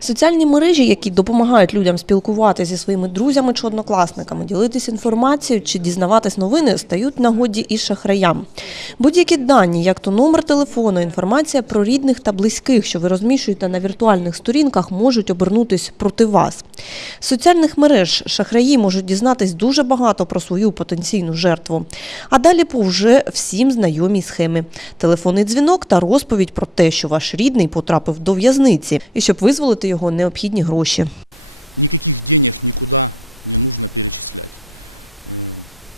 Соціальні мережі, які допомагають людям спілкуватися зі своїми друзями чи однокласниками, ділитись інформацією чи дізнаватись новини, стають нагоді і шахраям. Будь-які дані, як то номер телефону, інформація про рідних та близьких, що ви розміщуєте на віртуальних сторінках, можуть обернутись проти вас. З соціальних мереж шахраї можуть дізнатись дуже багато про свою потенційну жертву. А далі по вже всім знайомій схемі: телефонний дзвінок та розповідь про те, що ваш рідний потрапив до в'язниці, і щоб визволити його необхідні гроші. Никаких денег никуда не нужно перечислять. Э,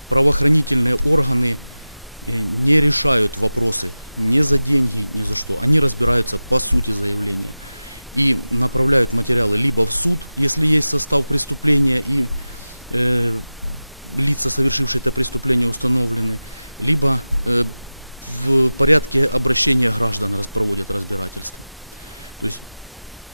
Правоохранительные органы э, не решают вопросы ни за деньги, ни за что. Они разбираются по сути заявления и направляют материалы либо в суд, если есть состав преступления и э, лица, совершившие это преступление, установлены, либо э, в порядке обращения граждан раз- проводят разбирательство. То есть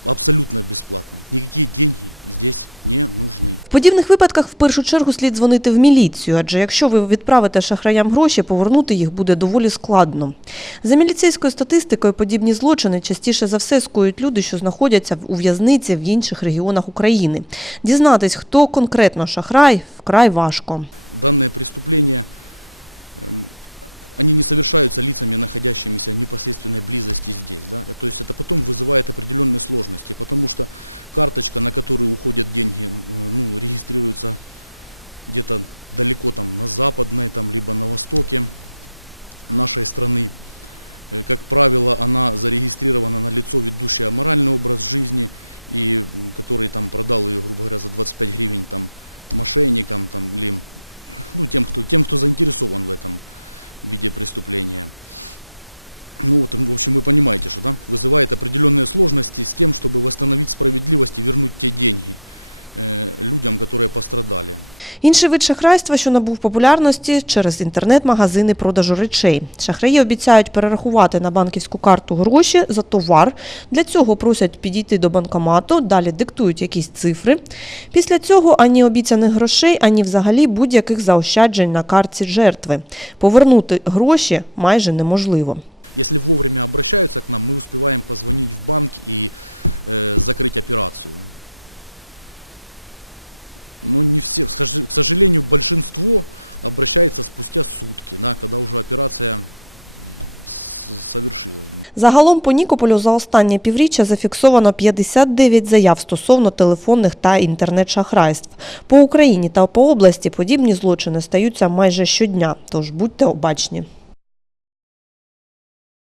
абсолютно бесплатно. Никакие деньги здесь не нужны. В подібних випадках в першу чергу слід дзвонити в міліцію, адже якщо ви відправите шахраям гроші, повернути їх буде доволі складно. За міліцейською статистикою, подібні злочини частіше за все скоюють люди, що знаходяться в- у в'язниці в інших регіонах України. Дізнатись, хто конкретно шахрай, вкрай важко. Данные преступления, эм, они не совершаются лицами, находящимися в непосредственной близости здесь. Да? То есть это потом вызывает определенные сложности, потому что карточка, на которую уходят деньги, ну, регистрируется где-то далеко там на западной, там, либо на востоке нашей страны. Э, Как правило, она зарегистрирована на лицо, ведущее аморальный образ жизни, и который там продал ее, грубо говоря, за 25 гривен там, мошенникам там, или ну, тем, кто, тем, кто заинтересован в этом виде преступления. Ну вот, в общем, вы понимаете, что да, вызывает определенные сложности с тем, чтобы восстановить справедливость и вернуть те деньги э, людям, которые пострадали. Інший вид шахрайства, що набув популярності через інтернет-магазини продажу речей. Шахраї обіцяють перерахувати на банківську карту гроші за товар. Для цього просять підійти до банкомату, далі диктують якісь цифри. Після цього ані обіцяних грошей, ані взагалі будь-яких заощаджень на картці жертви. Повернути гроші майже неможливо. Если вовремя обращаются к нам, мы успеваем позвонить в банк и э, закрыть операцию. Но не все, к сожалению, большинство обращается спустя сутки, да, когда уже операция совершилась. Загалом по Нікополю за останнє півріччя зафіксовано 59 заяв стосовно телефонних та інтернет-шахрайств. По Україні та по області подібні злочини стаються майже щодня, тож будьте обачні.